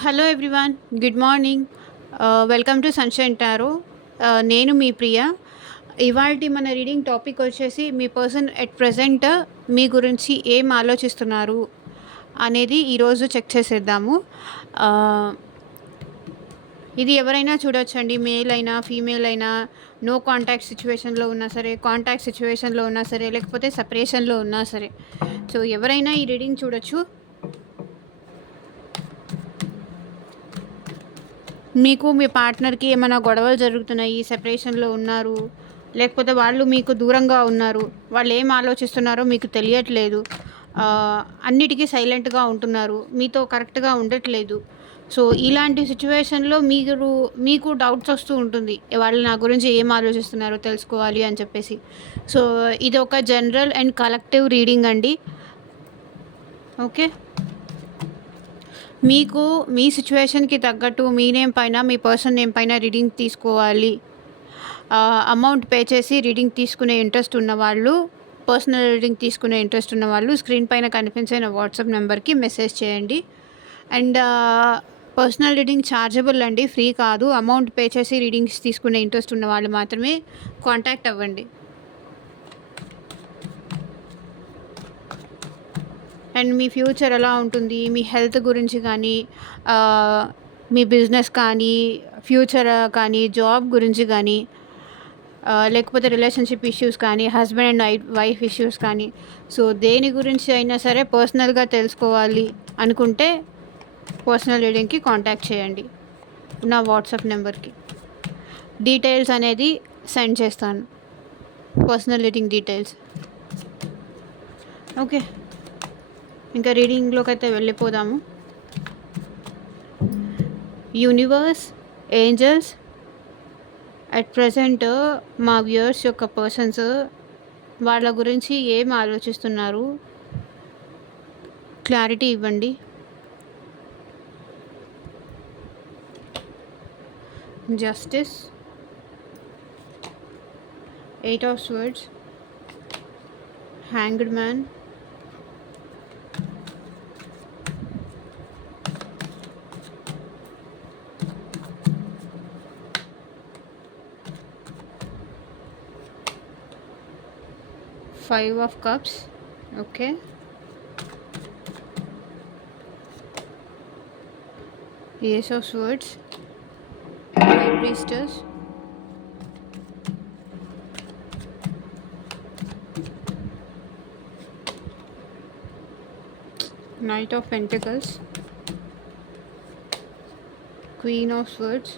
Hello everyone, good morning. Welcome to sunshine tarot. నేను మీ ప్రియ. ఇవాల్టి మన రీడింగ్ టాపిక్ వచ్చేసి మీ పర్సన్ ఎట్ ప్రెజెంట్ మీ గురించి ఏం ఆలోచిస్తున్నారు అనేది ఈరోజు చెక్ చేసేద్దాము. ఇది ఎవరైనా చూడొచ్చండి, మేల్ అయినా ఫీమేల్ అయినా, నో కాంటాక్ట్ సిచ్యువేషన్లో ఉన్నా సరే, కాంటాక్ట్ సిచ్యువేషన్లో ఉన్నా సరే, లేకపోతే సపరేషన్లో ఉన్నా సరే, సో ఎవరైనా ఈ రీడింగ్ చూడొచ్చు. మీకు మీ పార్ట్నర్కి ఏమైనా గొడవలు జరుగుతున్నాయి, సెపరేషన్లో ఉన్నారు, లేకపోతే వాళ్ళు మీకు దూరంగా ఉన్నారు, వాళ్ళు ఏం ఆలోచిస్తున్నారో మీకు తెలియట్లేదు, అన్నిటికీ సైలెంట్గా ఉంటున్నారు, మీతో కరెక్ట్గా ఉండట్లేదు. సో ఇలాంటి సిచ్యువేషన్లో మీకు డౌట్స్ వస్తూ ఉంటుంది, వాళ్ళు నా గురించి ఏం ఆలోచిస్తున్నారో తెలుసుకోవాలి అని చెప్పేసి. సో ఇది ఒక జనరల్ అండ్ కలెక్టివ్ రీడింగ్ అండి. ఓకే, మీకు మీ సిచ్యువేషన్కి తగ్గట్టు మీ నేమ్ పైన, మీ పర్సన్ నేమ్ పైన రీడింగ్ తీసుకోవాలి, అమౌంట్ పే చేసి రీడింగ్ తీసుకునే ఇంట్రెస్ట్ ఉన్నవాళ్ళు, పర్సనల్ రీడింగ్ తీసుకునే ఇంట్రెస్ట్ ఉన్నవాళ్ళు స్క్రీన్ పైన కనిపించిన వాట్సాప్ నెంబర్కి మెసేజ్ చేయండి. అండ్ పర్సనల్ రీడింగ్ ఛార్జబుల్ అండి, ఫ్రీ కాదు. అమౌంట్ పే చేసి రీడింగ్స్ తీసుకునే ఇంట్రెస్ట్ ఉన్న వాళ్ళు మాత్రమే కాంటాక్ట్ అవ్వండి. అండ్ మీ ఫ్యూచర్ ఎలా ఉంటుంది, మీ హెల్త్ గురించి కానీ, మీ బిజినెస్ కానీ, ఫ్యూచర్ కానీ, జాబ్ గురించి కానీ, లేకపోతే రిలేషన్షిప్ ఇష్యూస్ కానీ, హస్బెండ్ అండ్ వైఫ్ ఇష్యూస్ కానీ, సో దేని గురించి అయినా సరే పర్సనల్గా తెలుసుకోవాలి అనుకుంటే పర్సనల్ రీడింగ్కి కాంటాక్ట్ చేయండి నా వాట్సాప్ నెంబర్కి. డీటెయిల్స్ అనేది సెండ్ చేస్తాను, పర్సనల్ రీడింగ్ డీటెయిల్స్. ఓకే, ఇంకా రీడింగ్లోకి అయితే వెళ్ళిపోదాము. యూనివర్స్, ఏంజల్స్, అట్ ప్రజెంట్ మా వ్యూయర్స్ యొక్క పర్సన్స్ వాళ్ళ గురించి ఏం ఆలోచిస్తున్నారు, క్లారిటీ ఇవ్వండి. Justice, 8 of Swords, Hanged Man, Five of Cups, okay, Ace of Swords, High Priestess, Knight of Pentacles, Queen of Swords,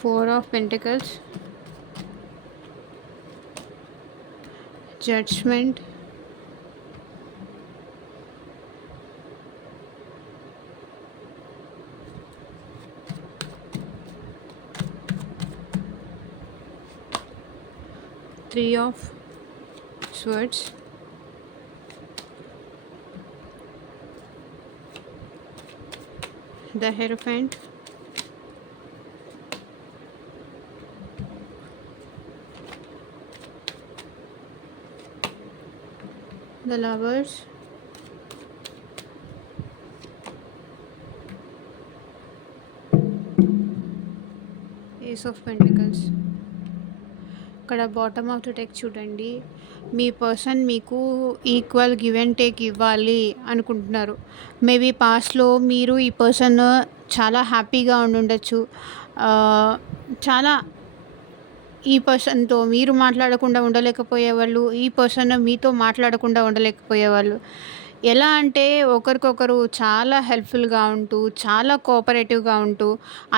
Four of Pentacles, Judgment, Three of Swords, the Hierophant, the Lovers, Ace of Pentacles. ఇక్కడ bottom of the tech చూడండి, మీ person మీకు equal give and take ఇవ్వాలి అనుకుంటున్నారు. Maybe పాస్ట్లో మీరు ఈ person చాలా హ్యాపీగా ఉండుండొచ్చు, చాలా ఈ పర్సన్తో మీరు మాట్లాడకుండా ఉండలేకపోయేవాళ్ళు, ఈ పర్సన్ మీతో మాట్లాడకుండా ఉండలేకపోయేవాళ్ళు. ఎలా అంటే ఒకరికొకరు చాలా హెల్ప్ఫుల్గా ఉంటూ, చాలా కోఆపరేటివ్గా ఉంటూ,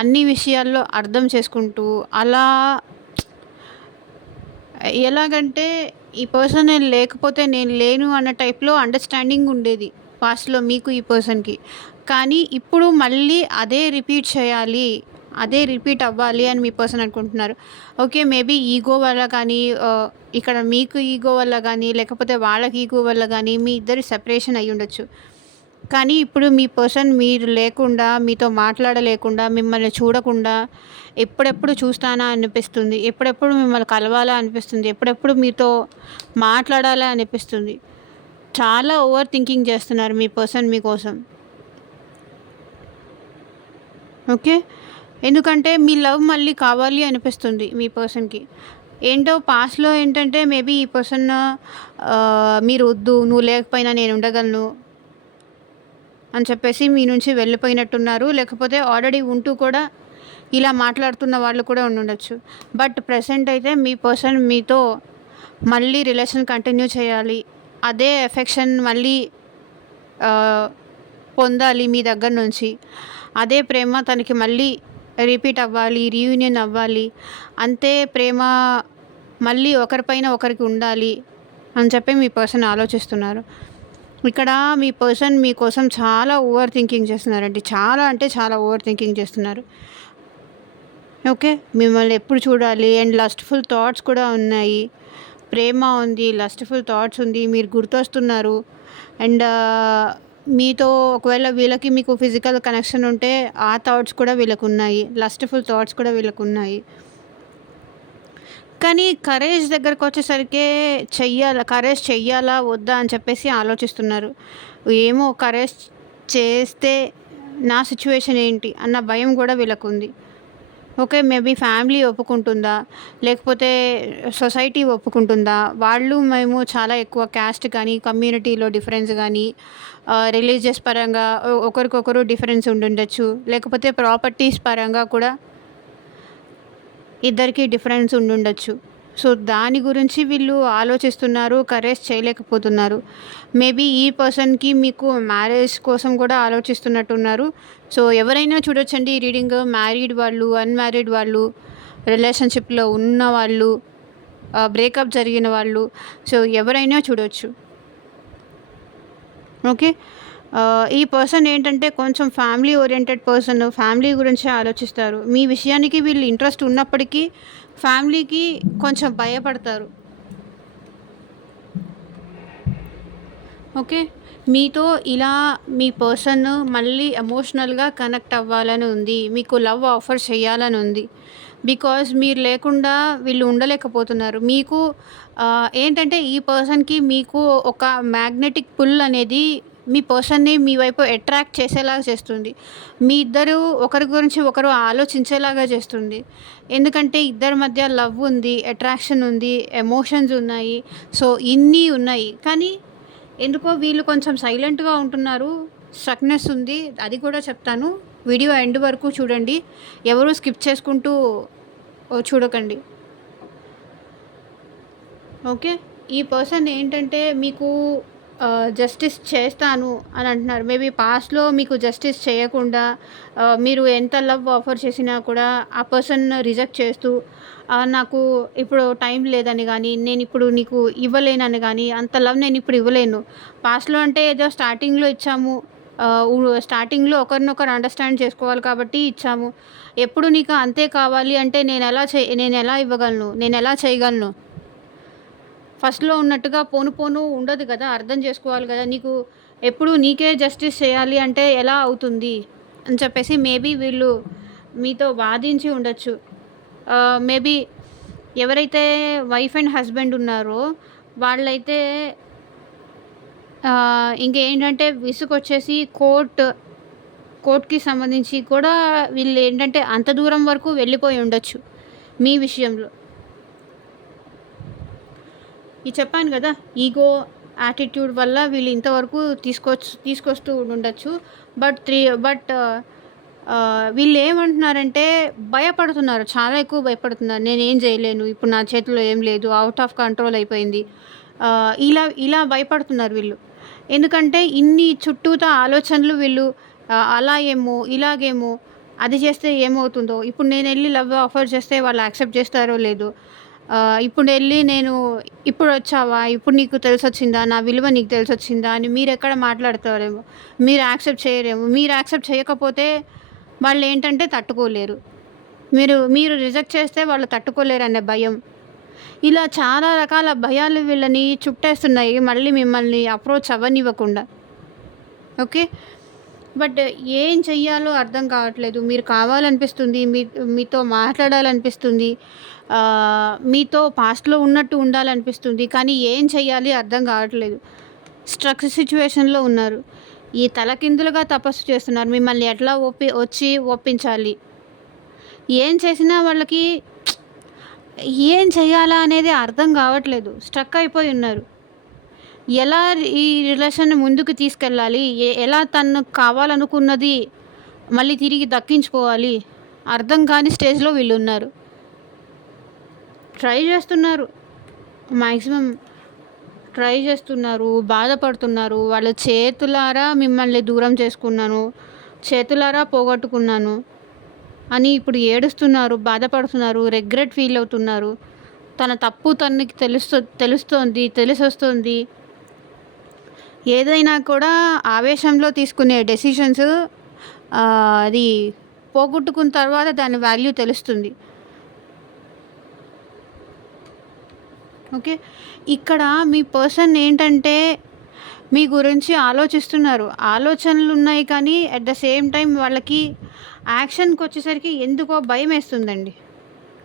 అన్ని విషయాల్లో అర్థం చేసుకుంటూ, అలా ఎలాగంటే ఈ పర్సన్ నేను లేకపోతే నేను లేను అన్న టైప్లో అండర్స్టాండింగ్ ఉండేది పాస్ట్లో మీకు ఈ పర్సన్కి. కానీ ఇప్పుడు మళ్ళీ అదే రిపీట్ చేయాలి, అదే రిపీట్ అవ్వాలి అని మీ పర్సన్ అనుకుంటున్నారు. ఓకే, మేబీ ఈగో వల్ల కానీ, ఇక్కడ మీకు ఈగో వల్ల కానీ, లేకపోతే వాళ్ళకి ఈగో వల్ల కానీ మీ ఇద్దరి సెపరేషన్ అయ్యి ఉండొచ్చు. కానీ ఇప్పుడు మీ పర్సన్ మీరు లేకుండా, మీతో మాట్లాడలేకుండా, మిమ్మల్ని చూడకుండా ఎప్పుడెప్పుడు చూస్తానా అనిపిస్తుంది, ఎప్పుడెప్పుడు మిమ్మల్ని కలవాలా అనిపిస్తుంది, ఎప్పుడెప్పుడు మీతో మాట్లాడాలా అనిపిస్తుంది. చాలా ఓవర్ థింకింగ్ చేస్తున్నారు మీ పర్సన్ మీకోసం. ఓకే. ఎందుకంటే మీ లవ్ మళ్ళీ కావాలి అనిపిస్తుంది మీ పర్సన్‌కి. ఏంటో పాస్ట్‌లో ఏంటంటే మేబీ ఈ పర్సన్ మీరు వద్దు, నువ్వు లేకపోయినా నేను ఉండగలను అని చెప్పేసి మీ నుంచి వెళ్ళిపోయినట్టున్నారు. లేకపోతే ఆల్రెడీ ఉంటూ కూడా ఇలా మాట్లాడుతున్న వాళ్ళు కూడా ఉండుండొచ్చు. బట్ ప్రెజెంట్ అయితే మీ పర్సన్ మీతో మళ్ళీ రిలేషన్ కంటిన్యూ చేయాలి. అదే ఎఫెక్షన్ మళ్ళీ పొందాలి మీ దగ్గర నుంచి. అదే ప్రేమ తనకి మళ్ళీ రిపీట్ అవ్వాలి, రీయూనియన్ అవ్వాలి. అంతే ప్రేమ మళ్ళీ ఒకరిపైన ఒకరికి ఉండాలి అని చెప్పి మీ పర్సన్ ఆలోచిస్తున్నారు. ఇక్కడ మీ పర్సన్ మీకోసం చాలా ఓవర్ థింకింగ్ చేస్తున్నారండి. చాలా అంటే చాలా ఓవర్ థింకింగ్ చేస్తున్నారు. ఓకే. మిమ్మల్ని ఎప్పుడు చూడాలి అండ్ లస్ట్‌ఫుల్ థాట్స్ కూడా ఉన్నాయి. ప్రేమ ఉంది, లస్ట్‌ఫుల్ థాట్స్ ఉంది, మీరు గుర్తొస్తున్నారు. అండ్ మీతో ఒకవేళ వీళ్ళకి మీకు ఫిజికల్ కనెక్షన్ ఉంటే ఆ థాట్స్ కూడా వీళ్ళకున్నాయి. లస్ట్‌ఫుల్ థాట్స్ కూడా వీళ్ళకున్నాయి. కానీ కరేజ్ దగ్గరకొచ్చేసరికే కరేజ్ చెయ్యాలా? వద్దా? అని చెప్పేసి ఆలోచిస్తున్నారు. ఏమో కరేజ్ చేస్తే నా సిట్యుయేషన్ ఏంటి? అన్న భయం కూడా వీళ్ళకుంది. ఓకే. మేబీ ఫ్యామిలీ ఒప్పుకుంటుందా? లేకపోతే సొసైటీ ఒప్పుకుంటుందా? వాళ్ళు మేము చాలా ఎక్కువ క్యాస్ట్ కానీ, కమ్యూనిటీలో డిఫరెన్స్ గానీ, రిలీజియస్ పరంగా ఒకరికొకరు డిఫరెన్స్ ఉండుండొచ్చు. లేకపోతే ప్రాపర్టీస్ పరంగా కూడా ఇద్దరికీ డిఫరెన్స్ ఉండుండొచ్చు. సో, దాని గురించి వీళ్ళు ఆలోచిస్తున్నారు. కరేజ్ చేయలేకపోతున్నారు. మేబీ ఈ పర్సన్‌కి మీకు మ్యారేజ్ కోసం కూడా ఆలోచిస్తున్నట్టున్నారు. సో, ఎవరైనా చూడొచ్చండి ఈ రీడింగ్. మ్యారీడ్ వాళ్ళు, అన్‌మ్యారీడ్ వాళ్ళు, రిలేషన్‌షిప్‌లో ఉన్నవాళ్ళు, బ్రేకప్ జరిగిన వాళ్ళు. సో, ఎవరైనా చూడొచ్చు. ఓకే. ఈ పర్సన్ ఏంటంటే కొంచెం ఫ్యామిలీ ఓరియెంటెడ్ పర్సన్. ఫ్యామిలీ గురించే ఆలోచిస్తారు. మీ విషయానికి వీళ్ళు ఇంట్రెస్ట్ ఉన్నప్పటికీ ఫ్యామిలీకి కొంచెం భయపడతారు. ఓకే. మీతో ఇలా మీ పర్సన్ మళ్ళీ ఎమోషనల్‌గా కనెక్ట్ అవ్వాలని ఉంది. మీకు లవ్ ఆఫర్ చేయాలని ఉంది. బికాజ్ మీరు లేకుండా వీళ్ళు ఉండలేకపోతున్నారు. మీకు ఏంటంటే ఈ పర్సన్‌కి మీకు ఒక మ్యాగ్నెటిక్ పుల్ అనేది మీ పర్సన్‌ని మీ వైపు అట్రాక్ట్ చేసేలాగా చేస్తుంది. మీ ఇద్దరు ఒకరి గురించి ఒకరు ఆలోచించేలాగా చేస్తుంది. ఎందుకంటే ఇద్దరి మధ్య లవ్ ఉంది, అట్రాక్షన్ ఉంది, ఎమోషన్స్ ఉన్నాయి. సో, ఇన్ని ఉన్నాయి. కానీ ఎందుకో వీళ్ళు కొంచెం సైలెంట్‌గా ఉంటున్నారు. స్ట్రక్‌నెస్ ఉంది. అది కూడా చెప్తాను. వీడియో ఎండ్ వరకు చూడండి. ఎవరు స్కిప్ చేసుకుంటూ చూడకండి. ఓకే. ఈ పర్సన్ ఏంటంటే మీకు జస్టిస్ చేస్తాను అని అంటున్నారు. మేబీ పాస్ట్‌లో మీకు జస్టిస్ చేయకుండా మీరు ఎంత లవ్ ఆఫర్ చేసినా కూడా ఆ పర్సన్ రిజెక్ట్ చేస్తూ నాకు ఇప్పుడు టైం లేదని గానీ, నేనిప్పుడు నీకు ఇవ్వలేనని గానీ, అంత లవ్ నేనిప్పుడు ఇవ్వలేను. పాస్ట్‌లో అంటే ఏదో స్టార్టింగ్‌లో ఇచ్చాము. స్టార్టింగ్‌లో ఒకరినొకరు అండర్‌స్టాండ్ చేసుకోవాలి కాబట్టి ఇచ్చాము. ఎప్పుడు నీకు అంతే కావాలి అంటే నేనెలా ఇవ్వగలను? నేనెలా చేయగలను? ఫస్ట్‌లో ఉన్నట్టుగా పోను పోను ఉండదు గదా! అర్థం చేసుకోవాలి గదా! నీకు ఎప్పుడు నీకే జస్టిస్ చేయాలి అంటే ఎలా అవుతుంది? అని చెప్పేసి మేబీ వీళ్ళు మీతో వాదించి ఉండొచ్చు. మేబీ ఎవరైతే వైఫ్ అండ్ హస్బెండ్ ఉన్నారో వాళ్ళైతే ఇంకేంటంటే విసుగొచ్చేసి కోర్ట్‌కి సంబంధించి కూడా వీళ్ళేంటంటే అంత దూరం వరకు వెళ్ళిపోయి ఉండొచ్చు మీ విషయంలో. చెప్పాను గదా! ఈగో, యాటిట్యూడ్ వల్ల వీళ్ళు ఇంతవరకు తీసుకొస్తూ ఉండొచ్చు. బట్ వీళ్ళేమంటున్నారంటే భయపడుతున్నారు. చాలా ఎక్కువ భయపడుతున్నారు. నేనేం జేయలేను. ఇప్పుడు నా చేతిలో ఏం లేదు. ఔట్ ఆఫ్ కంట్రోల్ అయిపోయింది. ఇలా భయపడుతున్నారు వీళ్ళు. ఎందుకంటే ఇన్ని చుట్టూతా ఆలోచనలు వీళ్ళు అలా ఏమో, ఇలాగేమో, అది చేస్తే ఏమవుతుందో, ఇప్పుడు నేనెళ్ళి లవ్ ఆఫర్ చేస్తే వాళ్ళు యాక్సెప్ట్ చేస్తారో లేదో, నేను ఇప్పుడొచ్చావా? ఇప్పుడు నీకు తెలిసొచ్చిందా? నా విలువ నీకు తెలిసొచ్చిందా? అని మీరెక్కడ మాట్లాడతారేమో. మీరు యాక్సెప్ట్ చేయరేమో. మీరు యాక్సెప్ట్ చేయకపోతే వాళ్ళేంటంటే తట్టుకోలేరు. మీరు రిజెక్ట్ చేస్తే వాళ్ళు తట్టుకోలేరనే భయం. ఇలా చాలా రకాల భయాలు వీళ్ళని చుట్టేస్తున్నాయి. మళ్ళీ మిమ్మల్ని అప్రోచ్ అవ్వనివ్వకుండా. ఓకే. బట్ ఏం చెయ్యాలో అర్థం కావట్లేదు. మీరు కావాలనిపిస్తుంది. మీతో మాట్లాడాలనిపిస్తుంది. మీతో పాస్ట్‌లో ఉన్నట్టు ఉండాలనిపిస్తుంది. కానీ ఏం చెయ్యాలి అర్థం కావట్లేదు. స్ట్రక్ సిచ్యువేషన్‌లో ఉన్నారు. ఈ తలకిందులుగా తపస్సు చేస్తున్నారు. మిమ్మల్ని ఎట్లా వచ్చి ఒప్పించాలి. ఏం చేసినా వాళ్ళకి ఏం చేయాలా అనేది అర్థం కావట్లేదు. స్ట్రక్ అయిపోయి ఉన్నారు. ఎలా ఈ రిలేషన్‌ని ముందుకు తీసుకెళ్ళాలి? ఎలా తనకు కావాలనుకున్నది మళ్ళీ తిరిగి దక్కించుకోవాలి? అర్థం కాని స్టేజ్‌లో వీళ్ళున్నారు. ట్రై చేస్తున్నారు. మాక్సిమం ట్రై చేస్తున్నారు. బాధపడుతున్నారు. వాళ్ళ చేతులారా మిమ్మల్ని దూరం చేసుకున్నాను. చేతులారా పోగొట్టుకున్నాను అని ఇప్పుడు ఏడుస్తున్నారు. బాధపడుతున్నారు. రిగ్రెట్ ఫీల్ అవుతున్నారు. తన తప్పు తనకి తెలిసొస్తుంది. ఏదైనా కూడా ఆవేశంలో తీసుకునే డెసిషన్స్ అది పోగొట్టుకున్న తర్వాత దాని వాల్యూ తెలుస్తుంది. ఓకే. ఇక్కడ మీ పర్సన్ ఏంటంటే మీ గురించి ఆలోచిస్తున్నారు. ఆలోచనలు ఉన్నాయి కానీ అట్ ద సేమ్ టైం వాళ్ళకి యాక్షన్‌కి వచ్చేసరికి ఎందుకో భయమేస్తుందండి.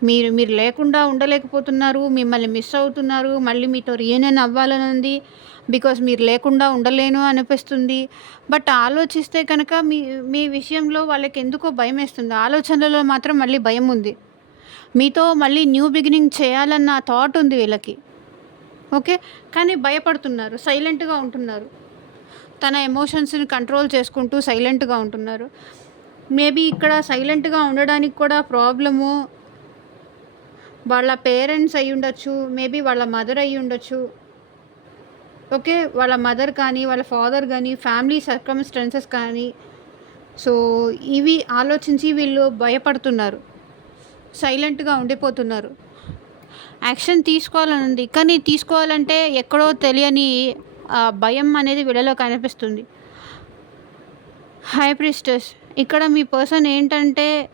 మీరు లేకుండా ఉండలేకపోతున్నారు. మిమ్మల్ని మిస్ అవుతున్నారు. మళ్ళీ మీతో రీయూనియన్ అవ్వాలని ఉంది. బికాజ్ మీరు లేకుండా ఉండలేను అనిపిస్తుంది. బట్ ఆలోచిస్తే కనుక మీ విషయంలో వాళ్ళకి ఎందుకో భయమేస్తుంది. ఆలోచనలలో మాత్రం మళ్ళీ భయం ఉంది. మీతో మళ్ళీ న్యూ బిగినింగ్ చేయాలన్న థాట్ ఉంది వీళ్ళకి. ఓకే. కానీ భయపడుతున్నారు. సైలెంట్‌గా ఉంటున్నారు. తన ఎమోషన్స్‌ని కంట్రోల్ చేసుకుంటూ సైలెంట్‌గా ఉంటున్నారు. మేబీ ఇక్కడ సైలెంట్‌గా ఉండడానికి కూడా ప్రాబ్లము వాళ్ళ పేరెంట్స్ అయ్యుండొచ్చు. మేబీ వాళ్ళ మదర్ అయ్యుండొచ్చు. ఓకే. వాళ్ళ మదర్ కానీ, వాళ్ళ ఫాదర్ కానీ, ఫ్యామిలీ సర్కమ్‌స్టాన్సెస్ కానీ. సో, ఇవి ఆలోచించి వీళ్ళు భయపడుతున్నారు. సైలెంట్‌గా ఉండిపోతున్నారు. యాక్షన్ తీసుకోవాలని ఉంది. కానీ తీసుకోవాలంటే ఎక్కడో తెలియని భయం అనేది వీళ్ళలో కనిపిస్తుంది. హై ప్రీస్టెస్ ఇక్కడ మీ పర్సన్ ఏంటంటే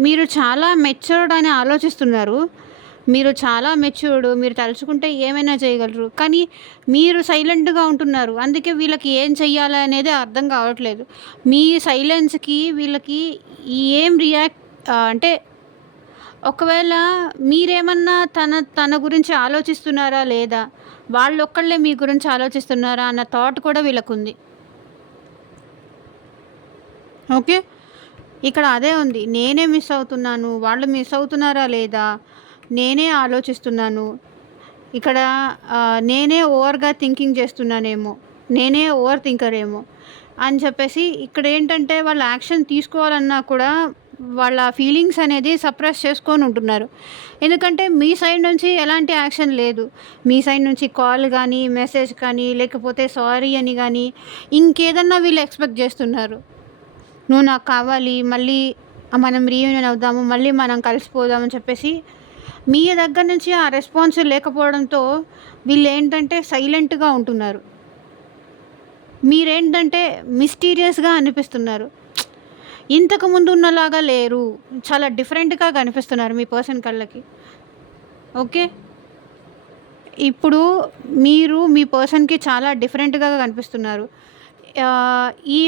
మీరు చాలా మెచ్యూర్డ్ అని ఆలోచిస్తున్నారు. మీరు చాలా మెచ్యూర్డ్. మీరు తలుచుకుంటే ఏమైనా చేయగలరు. కానీ మీరు సైలెంట్‌గా ఉంటున్నారు. అందుకే వీళ్ళకి ఏం చెయ్యాలి అనేది అర్థం కావట్లేదు. మీ సైలెన్స్‌కి వీళ్ళకి ఏం అంటే ఒకవేళ మీరేమన్నా తన గురించి ఆలోచిస్తున్నారా లేదా? వాళ్ళొక్కళ్ళే మీ గురించి ఆలోచిస్తున్నారా అన్న థాట్ కూడా వీళ్ళకుంది. ఓకే. ఇక్కడ అదే ఉంది. నేనే మిస్ అవుతున్నాను. వాళ్ళు మిస్ అవుతున్నారా లేదా? నేనే ఆలోచిస్తున్నాను. ఇక్కడ నేనే ఓవర్‌గా థింకింగ్ చేస్తున్నానేమో. నేనే ఓవర్ థింకర్ ఏమో అని చెప్పేసి ఇక్కడ ఏంటంటే వాళ్ళు యాక్షన్ తీసుకోవాలన్నా కూడా వాళ్ళ ఫీలింగ్స్ అనేది సప్రెస్ చేసుకొని ఉంటున్నారు. ఎందుకంటే మీ సైడ్ నుంచి ఎలాంటి యాక్షన్ లేదు. మీ సైడ్ నుంచి కాల్ కానీ, మెసేజ్ కానీ, లేకపోతే సారీ అని కానీ ఇంకేదన్నా వీళ్ళు ఎక్స్‌పెక్ట్ చేస్తున్నారు. నువ్వు నాకు కావాలి. మళ్ళీ మనం రీయూనియన్ అవుదాము. మళ్ళీ మనం కలిసిపోదాం అని చెప్పేసి మీ దగ్గర నుంచి ఆ రెస్పాన్స్ లేకపోవడంతో వీళ్ళేంటంటే సైలెంట్‌గా ఉంటున్నారు. మీరేంటంటే మిస్టీరియస్‌గా అనిపిస్తున్నారు. ఇంతకుముందు ఉన్నలాగా లేరు. చాలా డిఫరెంట్‌గా కనిపిస్తున్నారు మీ పర్సన్ కళ్ళకి. ఓకే. ఇప్పుడు మీరు మీ పర్సన్‌కి చాలా డిఫరెంట్‌గా కనిపిస్తున్నారు. ఈ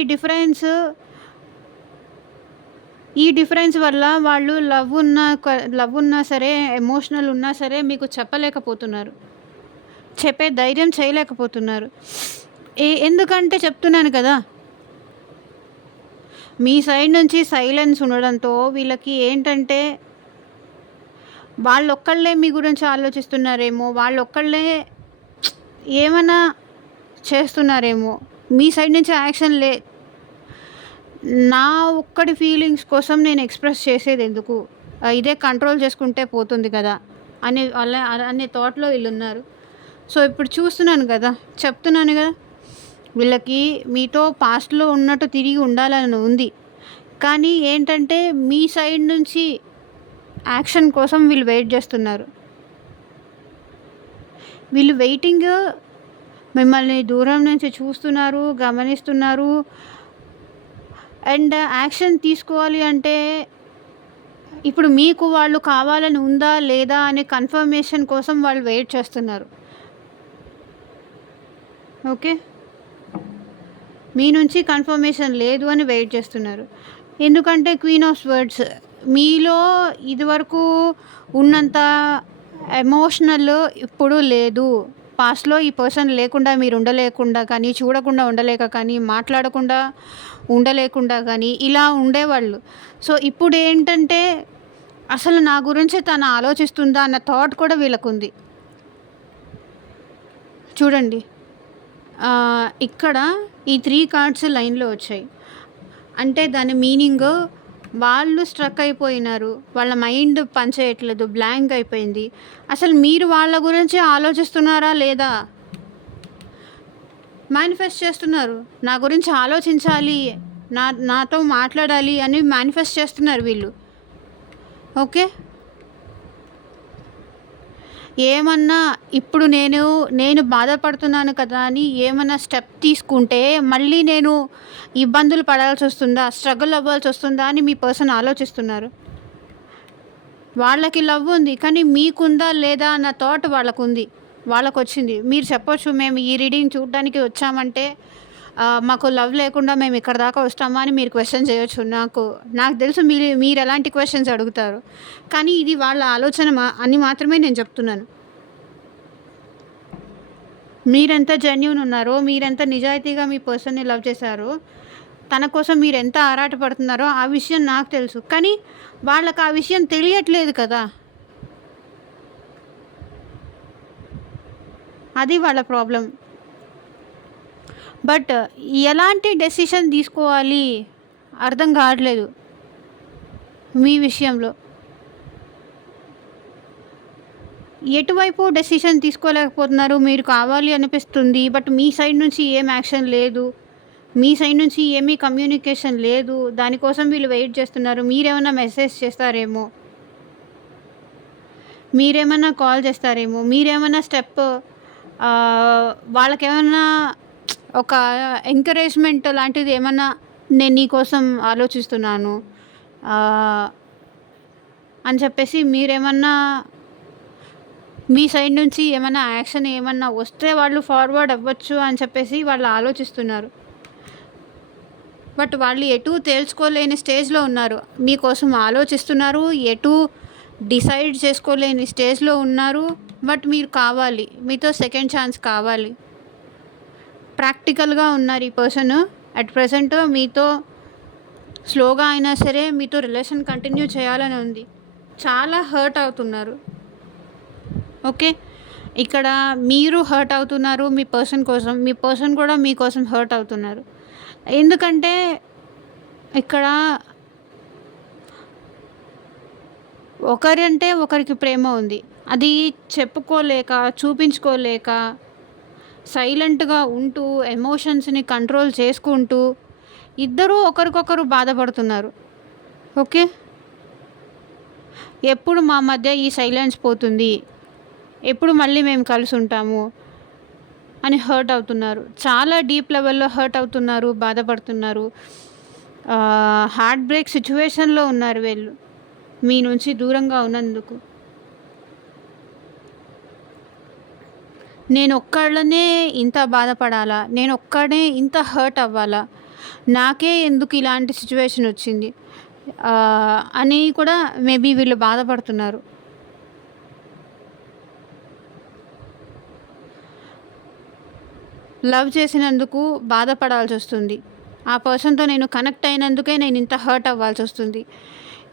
డిఫరెన్స్ వల్ల వాళ్ళు లవ్ ఉన్నా సరే, ఎమోషనల్ ఉన్నా సరే మీకు చెప్పలేకపోతున్నారు. చెప్పే ధైర్యం చేయలేకపోతున్నారు. ఎందుకంటే చెప్తున్నాను కదా! మీ సైడ్ నుంచి సైలెన్స్ ఉండడంతో వీళ్ళకి ఏంటంటే వాళ్ళొక్కళ్ళే మీ గురించి ఆలోచిస్తున్నారేమో, వాళ్ళొక్కళ్ళే ఏమన్నా చేస్తున్నారేమో, మీ సైడ్ నుంచి యాక్షన్ నా ఒక్కడి ఫీలింగ్స్ కోసం నేను ఎక్స్‌ప్రెస్ చేసేదెందుకు? ఇదే కంట్రోల్ చేసుకుంటే పోతుంది కదా! అనే థాట్‌లో వీళ్ళున్నారు. సో, ఇప్పుడు చూస్తున్నాను కదా! చెప్తున్నాను కదా! వీళ్ళకి మీతో పాస్ట్‌లో ఉన్నట్టు తిరిగి ఉండాలని ఉంది. కానీ ఏంటంటే మీ సైడ్ నుంచి యాక్షన్ కోసం వీళ్ళు వెయిట్ చేస్తున్నారు. వీళ్ళు వెయిటింగ్ మిమ్మల్ని దూరం నుంచి చూస్తున్నారు, గమనిస్తున్నారు. అండ్ యాక్షన్ తీసుకోవాలి అంటే ఇప్పుడు మీకు వాళ్ళు కావాలని ఉందా లేదా అనే కన్ఫర్మేషన్ కోసం వాళ్ళు వెయిట్ చేస్తున్నారు. ఓకే. మీ నుంచి కన్ఫర్మేషన్ లేదు అని వెయిట్ చేస్తున్నారు. ఎందుకంటే క్వీన్ ఆఫ్ స్వర్డ్స్ మీలో ఇదివరకు ఉన్నంత ఎమోషనల్ ఇప్పుడు లేదు. పాస్ట్‌లో ఈ పర్సన్ లేకుండా మీరు ఉండలేకుండా కానీ, చూడకుండా ఉండలేక కానీ, మాట్లాడకుండా ఉండలేకుండా కానీ ఇలా ఉండేవాళ్ళు. సో, ఇప్పుడేంటంటే అసలు నా గురించి తను ఆలోచిస్తుందా అన్న థాట్ కూడా వీళ్ళకుంది. చూడండి. ఇక్కడ ఈ 3 కార్డ్స్ లైన్‌లో వచ్చాయి. అంటే దాని మీనింగు వాళ్ళు స్ట్రక్ అయిపోయినారు. వాళ్ళ మైండ్ పనిచేయట్లేదు. బ్లాంక్ అయిపోయింది. అసలు మీరు వాళ్ళ గురించి ఆలోచిస్తున్నారా లేదా? మేనిఫెస్ట్ చేస్తున్నారు. నా గురించి ఆలోచించాలి. నాతో మాట్లాడాలి అని మేనిఫెస్ట్ చేస్తున్నారు వీళ్ళు. ఓకే. ఏమన్నా ఇప్పుడు నేను బాధపడుతున్నాను కదా అని ఏమన్నా స్టెప్ తీసుకుంటే మళ్ళీ నేను ఇబ్బందులు పడాల్సొస్తుందా? స్ట్రగుల్ అవ్వాల్సొస్తుందా అని మీ పర్సన్ ఆలోచిస్తున్నారు. వాళ్ళకి లవ్ ఉంది. కానీ మీకుందా లేదా అన్న థాట్ వాళ్ళకుంది. వాళ్ళకొచ్చింది. మీరు చెప్పొచ్చు మేము ఈ రీడింగ్ చూడడానికి వచ్చామంటే మాకు లవ్ లేకుండా మేము ఇక్కడ దాకా వస్తామా అని మీరు క్వెషన్ చేయొచ్చు. నాకు తెలుసు మీరు ఎలాంటి క్వెషన్స్ అడుగుతారు. కానీ ఇది వాళ్ళ ఆలోచన అని మాత్రమే నేను చెప్తున్నాను. మీరెంత జెన్యూన్ ఉన్నారో, మీరెంత నిజాయితీగా మీ పర్సన్‌ని లవ్ చేశారో, తన కోసం మీరెంత ఆరాటపడుతున్నారో ఆ విషయం నాకు తెలుసు. కానీ వాళ్ళకి ఆ విషయం తెలియట్లేదు కదా! అది వాళ్ళ ప్రాబ్లమ్. బట్ ఎలాంటి డెసిషన్ తీసుకోవాలి అర్థం కావట్లేదు మీ విషయంలో. ఎటువైపు డెసిషన్ తీసుకోలేకపోతున్నారు. మీరు కావాలి అనిపిస్తుంది. బట్ మీ సైడ్ నుంచి ఏం యాక్షన్ లేదు. మీ సైడ్ నుంచి ఏమీ కమ్యూనికేషన్ లేదు. దానికోసం వీళ్ళు వెయిట్ చేస్తున్నారు. మీరేమన్నా మెసేజ్ చేస్తారేమో, మీరేమన్నా కాల్ చేస్తారేమో, మీరేమన్నా స్టెప్ వాళ్ళకేమన్నా ఒక ఎంకరేజ్మెంట్ లాంటిది ఏమన్నా నేను నీకోసం ఆలోచిస్తున్నాను అని చెప్పేసి మీరేమన్నా మీ సైడ్ నుంచి ఏమన్నా యాక్షన్ ఏమన్నా వస్తే వాళ్ళు ఫార్వర్డ్ అవ్వచ్చు అని చెప్పేసి వాళ్ళు ఆలోచిస్తున్నారు. బట్ వాళ్ళు ఎటు తేల్చుకోలేని స్టేజ్లో ఉన్నారు. మీకోసం ఆలోచిస్తున్నారు. ఎటు డిసైడ్ చేసుకోలేని స్టేజ్లో ఉన్నారు. బట్ మీరు కావాలి. మీతో సెకండ్ ఛాన్స్ కావాలి. ప్రాక్టికల్గా ఉన్నారు ఈ పర్సన్. అట్ ప్రెజెంట్ మీతో స్లోగా అయినా సరే మీతో రిలేషన్ కంటిన్యూ చేయాలని ఉంది. చాలా హర్ట్ అవుతున్నారు. ఓకే. ఇక్కడ మీరు హర్ట్ అవుతున్నారు మీ పర్సన్ కోసం. మీ పర్సన్ కూడా మీకోసం హర్ట్ అవుతున్నారు. ఎందుకంటే ఇక్కడ ఒకరంటే ఒకరికి ప్రేమ ఉంది. అది చెప్పుకోలేక, చూపించుకోలేక, సైలెంట్గా ఉంటూ, ఎమోషన్స్ని కంట్రోల్ చేసుకుంటూ ఇద్దరూ ఒకరికొకరు బాధపడుతున్నారు. ఓకే. ఎప్పుడు మా మధ్య ఈ సైలెన్స్ పోతుంది, ఎప్పుడు మళ్ళీ మేము కలిసి ఉంటాము అని హర్ట్ అవుతున్నారు. చాలా డీప్ లెవెల్లో హర్ట్ అవుతున్నారు, బాధపడుతున్నారు. హార్ట్ బ్రేక్ సిచ్యువేషన్లో ఉన్నారు వీళ్ళు మీ నుంచి దూరంగా ఉన్నందుకు. నేను ఒక్కళ్ళనే ఇంత బాధపడాలా, నేను ఒక్కడే ఇంత హర్ట్ అవ్వాలా, నాకే ఎందుకు ఇలాంటి సిచ్యువేషన్ వచ్చింది అని కూడా మేబీ వీళ్ళు బాధపడుతున్నారు. లవ్ చేసినందుకు బాధపడాల్సి వస్తుంది. ఆ పర్సన్తో నేను కనెక్ట్ అయినందుకే నేను ఇంత హర్ట్ అవ్వాల్సి వస్తుంది.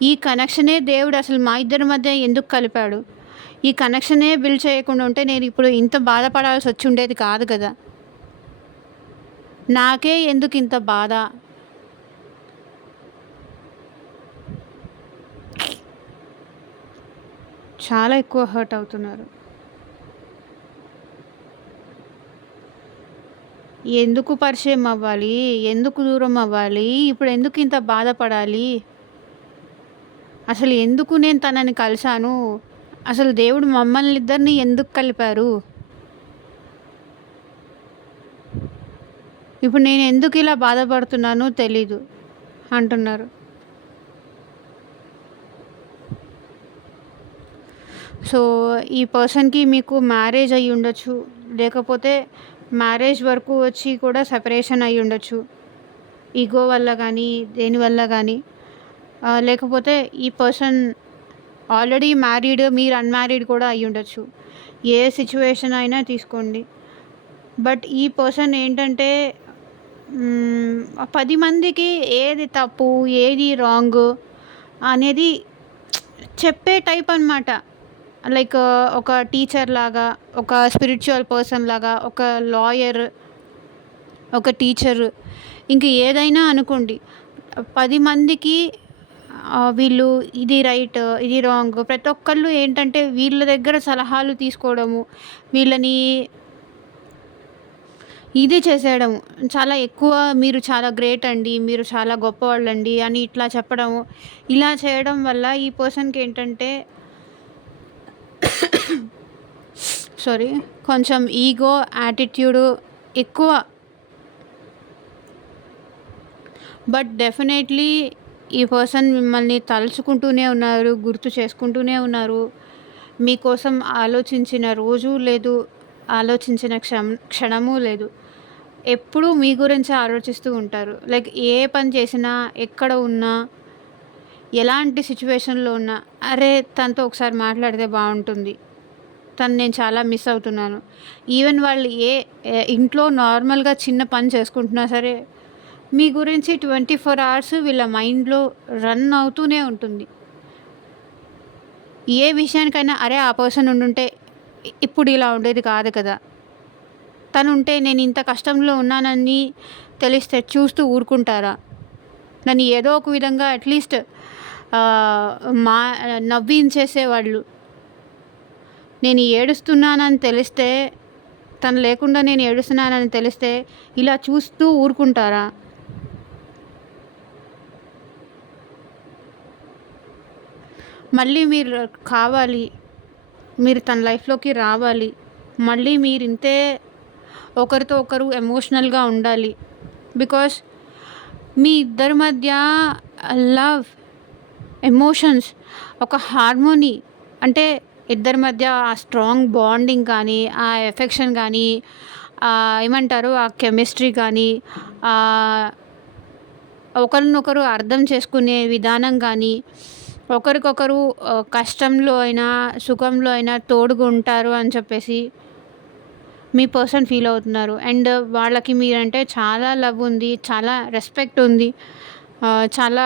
ఈ కనెక్షనే దేవుడు అసలు మా ఇద్దరి మధ్య ఎందుకు కలిపాడు? ఈ కనెక్షనే బిల్డ్ చేయకుండా ఉంటే నేను ఇప్పుడు ఇంత బాధపడాల్సి వచ్చి ఉండేది కాదు కదా. నాకే ఎందుకు ఇంత బాధ? చాలా ఎక్కువ హర్ట్ అవుతున్నారు. ఎందుకు పరిచయం అవ్వాలి, ఎందుకు దూరం అవ్వాలి, ఇప్పుడు ఎందుకు ఇంత బాధపడాలి, అసలు ఎందుకు నేను తనని కలిశాను, అసలు దేవుడు మమ్మల్ని ఇద్దరిని ఎందుకు కలిపారు, ఇప్పుడు నేను ఎందుకు ఇలా బాధపడుతున్నానో తెలీదు అంటున్నారు. సో ఈ పర్సన్కి మీకు మ్యారేజ్ అయ్యి ఉండొచ్చు, లేకపోతే మ్యారేజ్ వరకు వచ్చి కూడా సెపరేషన్ అయ్యి ఉండొచ్చు. ఈగో వల్ల కానీ దేనివల్ల కానీ, లేకపోతే ఈ పర్సన్ ఆల్రెడీ మ్యారీడ్, మీరు అన్‌మ్యారీడ్ కూడా అయ్యుండొచ్చు. ఏ సిట్యుయేషన్ అయినా తీసుకోండి. బట్ ఈ పర్సన్ ఏంటంటే 10 మందికి ఏది తప్పు, ఏది రాంగు అనేది చెప్పే టైప్ అనమాట. లైక్ ఒక టీచర్ లాగా, ఒక స్పిరిచ్యువల్ పర్సన్ లాగా, ఒక లాయర్, ఒక టీచర్, ఇంక ఏదైనా అనుకోండి. 10 మందికి వీళ్ళు ఇది రైట్, ఇది రాంగ్, ప్రతి ఒక్కళ్ళు ఏంటంటే వీళ్ళ దగ్గర సలహాలు తీసుకోవడము, వీళ్ళని ఇది చేసేయడము చాలా ఎక్కువ. మీరు చాలా గ్రేట్ అండి, మీరు చాలా గొప్పవాళ్ళండి అని ఇట్లా చెప్పడము. ఇలా చేయడం వల్ల ఈ పర్సన్‌కి ఏంటంటే కొంచెం ఈగో, యాటిట్యూడు ఎక్కువ. బట్ డెఫినెట్లీ ఈ పర్సన్ మిమ్మల్ని తలుచుకుంటూనే ఉన్నారు, గుర్తు చేసుకుంటూనే ఉన్నారు. మీకోసం ఆలోచించిన రోజు లేదు, ఆలోచించిన క్షణము లేదు. ఎప్పుడూ మీ గురించే ఆలోచిస్తూ ఉంటారు. లైక్ ఏ పని చేసినా, ఎక్కడ ఉన్నా, ఎలాంటి సిచ్యువేషన్‌లో ఉన్నా, అరే తనతో ఒకసారి మాట్లాడితే బాగుంటుంది, తను నేను చాలా మిస్ అవుతున్నాను. ఈవెన్ వాళ్ళు ఇంట్లో నార్మల్‌గా చిన్న పని చేసుకుంటున్నా సరే, మీ గురించి 24 అవర్స్ వీళ్ళ మైండ్‌లో రన్ అవుతూనే ఉంటుంది. ఏ విషయానికైనా అరే ఆ పర్సన్ ఉండుంటే ఇప్పుడు ఇలా ఉండేది కాదు కదా, తనుంటే నేను ఇంత కష్టంలో ఉన్నానని తెలిస్తే చూస్తూ ఊరుకుంటారా? నన్ను ఏదో ఒక విధంగా అట్లీస్ట్ మా నవ్వించేసేవాళ్ళు. నేను ఏడుస్తున్నానని తెలిస్తే, తను లేకుండా నేను ఏడుస్తున్నానని తెలిస్తే ఇలా చూస్తూ ఊరుకుంటారా? మళ్ళీ మీరు కావాలి, మీరు తన లైఫ్‌లోకి రావాలి. మళ్ళీ మీరింతే ఒకరితో ఒకరు ఎమోషనల్‌గా ఉండాలి. బికాస్ మీ ఇద్దరి మధ్య లవ్, ఎమోషన్స్, ఒక హార్మోనీ, అంటే ఇద్దరి మధ్య ఆ స్ట్రాంగ్ బాండింగ్ కానీ, ఆ ఎఫెక్షన్ కానీ, ఏమంటారు ఆ కెమిస్ట్రీ కానీ, ఒకరినొకరు అర్థం చేసుకునే విధానం కానీ, ఒకరికొకరు కష్టంలో అయినా, సుఖంలో అయినా తోడుగా ఉంటారు అని చెప్పేసి మీ పర్సన్ ఫీల్ అవుతున్నారు. అండ్ వాళ్ళకి మీరంటే చాలా లవ్ ఉంది, చాలా రెస్పెక్ట్ ఉంది. చాలా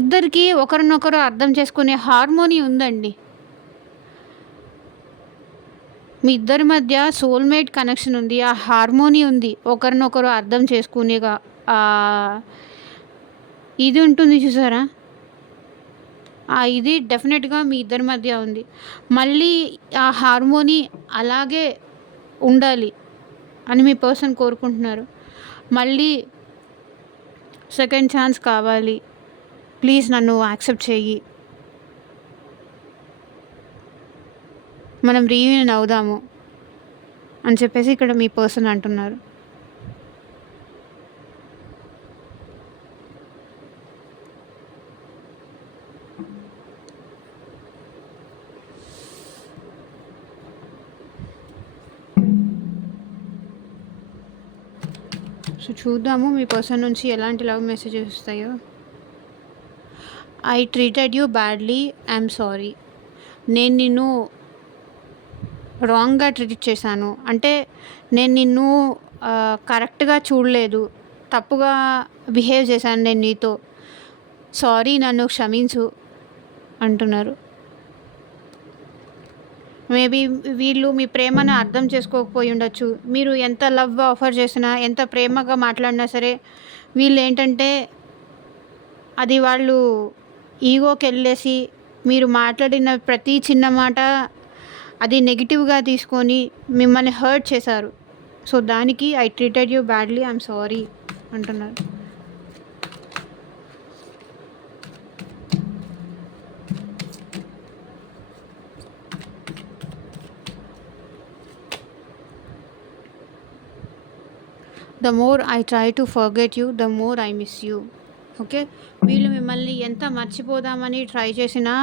ఇద్దరికీ ఒకరినొకరు అర్థం చేసుకునే హార్మోనీ ఉందండి. మీ ఇద్దరి మధ్య సోల్‌మేట్ కనెక్షన్ ఉంది. ఆ హార్మోనీ ఉంది. ఒకరినొకరు అర్థం చేసుకునేగా ఇది ఉంటుంది చూసారా? ఇది డెఫినెట్‌గా మీ ఇద్దరి మధ్య ఉంది. మళ్ళీ ఆ హార్మోనీ అలాగే ఉండాలి అని మీ పర్సన్ కోరుకుంటున్నారు. మళ్ళీ సెకండ్ ఛాన్స్ కావాలి, ప్లీజ్ నన్ను యాక్సెప్ట్ చెయ్యి, మనం రీయూనియన్ అవుదాము అని చెప్పేసి ఇక్కడ మీ పర్సన్ అంటున్నారు. సో చూద్దాము మీ పర్సన్ నుంచి ఎలాంటి లవ్ మెసేజెస్ వస్తాయో. I treated you badly, I'm sorry. నేను నిన్ను రాంగ్గా ట్రీట్ చేశాను, అంటే నేను నిన్ను కరెక్ట్గా చూడలేదు, తప్పుగా బిహేవ్ చేశాను నేను నీతో, సారీ నన్ను క్షమించు అంటున్నారు. మేబీ వీళ్ళు మీ ప్రేమను అర్థం చేసుకోకపోయి ఉండొచ్చు. మీరు ఎంత లవ్ ఆఫర్ చేసినా, ఎంత ప్రేమగా మాట్లాడినా సరే, వీళ్ళు ఏంటంటే అది వాళ్ళు ఈగోకి వెళ్ళేసి మీరు మాట్లాడిన ప్రతి చిన్న మాట అది నెగిటివ్గా తీసుకొని మిమ్మల్ని హర్ట్ చేశారు. సో దానికి I treated you badly, I'm sorry అంటున్నారు. The more I try to forget you, the more I miss you. Okay, వీళ్ళు మిమ్మల్ని ఎంత మర్చిపోదామని ట్రై చేసినా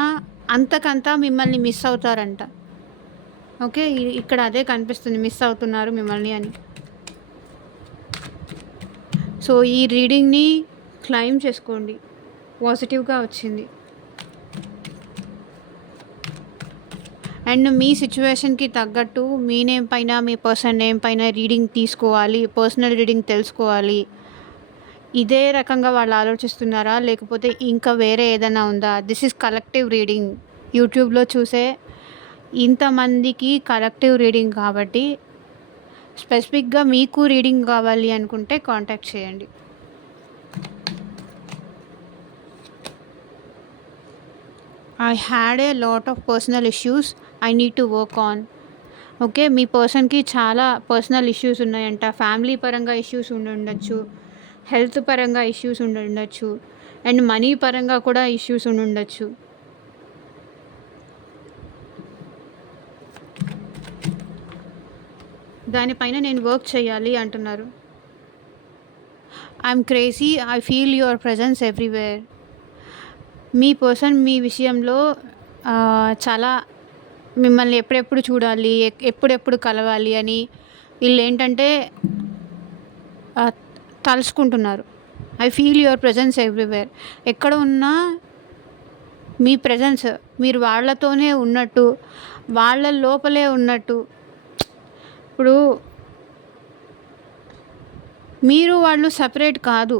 అంతకంతా మిమ్మల్ని మిస్ అవుతారంట. ఓకే, ఇక్కడ అదే కనిపిస్తుంది, మిస్ అవుతున్నారు మిమ్మల్ని అని. సో ఈ రీడింగ్ని క్లైమ్ చేసుకోండి, పాజిటివ్గా వచ్చింది. అండ్ మీ సిచ్యువేషన్‌కి తగ్గట్టు మీ నేమ్ పైన, మీ పర్సన్ నేమ్ పైన రీడింగ్ తీసుకోవాలి. పర్సనల్ రీడింగ్ తెలుసుకోవాలి. ఇదే రకంగా వాళ్ళు ఆలోచిస్తున్నారా? లేకపోతే ఇంకా వేరే ఏదైనా ఉందా? This is collective reading. యూట్యూబ్‌లో చూసే ఇంతమందికి కలెక్టివ్ రీడింగ్ కాబట్టి స్పెసిఫిక్‌గా మీకు రీడింగ్ కావాలి అనుకుంటే కాంటాక్ట్ చేయండి. I had a lot of personal issues I need to work on. Okay. మీ పర్సన్‌కి చాలా పర్సనల్ ఇష్యూస్ ఉన్నాయంట. ఫ్యామిలీ పరంగా ఇష్యూస్ ఉండుండొచ్చు. హెల్త్ పరంగా ఇష్యూస్ ఉండుండొచ్చు. అండ్ మనీ పరంగా కూడా ఇష్యూస్ ఉండుండొచ్చు. దానిపైన నేను వర్క్ చేయాలి అంటున్నారు. I'm crazy. I feel your presence everywhere. మీ పర్సన్ మీ విషయంలో చాలా మిమ్మల్ని ఎప్పుడెప్పుడు చూడాలి, ఎప్పుడెప్పుడు కలవాలి అని వీళ్ళేంటంటే తలుచుకుంటున్నారు. I feel your presence everywhere. ఎక్కడ ఉన్నా మీ ప్రెజెన్స్, మీరు వాళ్ళతోనే ఉన్నట్టు, వాళ్ళ లోపలే ఉన్నట్టు. ఇప్పుడు మీరు వాళ్ళు సెపరేట్ కాదు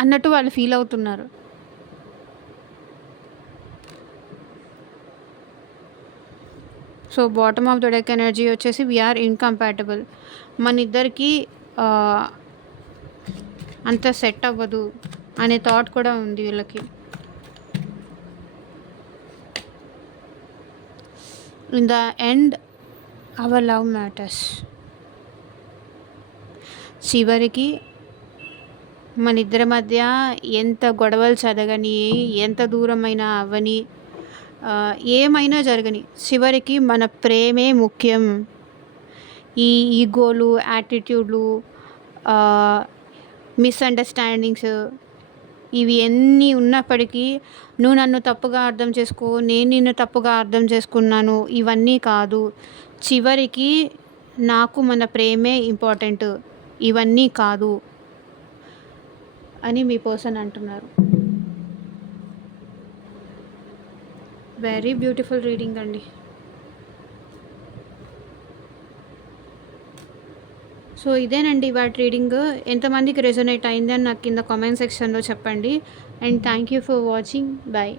అన్నట్టు వాళ్ళు ఫీల్ అవుతున్నారు. So bottom of the deck energy వచ్చేసి వీఆర్ ఇన్కంపాటబుల్. మన ఇద్దరికి అంత సెట్ అవ్వదు అనే థాట్ కూడా ఉంది వీళ్ళకి. In the end hour love matters. చివరికి మన ఇద్దరి మధ్య ఎంత గొడవలు జరగని, ఎంత దూరమైనా అవ్వని, ఏమైనా జరగని, చివరికి మన ప్రేమే ముఖ్యం. ఈ ఈగోలు, యాటిట్యూడ్లు, మిస్అండర్స్టాండింగ్స్ ఇవి ఎన్ని ఉన్నప్పటికీ నువ్వు నన్ను తప్పుగా అర్థం చేసుకో, నేను నిన్ను తప్పుగా అర్థం చేసుకున్నాను, ఇవన్నీ కాదు. చివరికి నాకు మన ప్రేమే ఇంపార్టెంట్, ఇవన్నీ కాదు అని మీ పర్సన్ అంటున్నారు. వెరీ బ్యూటిఫుల్ రీడింగ్ అండి. సో ఇదేనండి వాటి రీడింగ్. ఎంతమందికి రెజొనేట్ అయింది అని నాకు కింద కామెంట్ సెక్షన్లో చెప్పండి. And thank you for watching. Bye.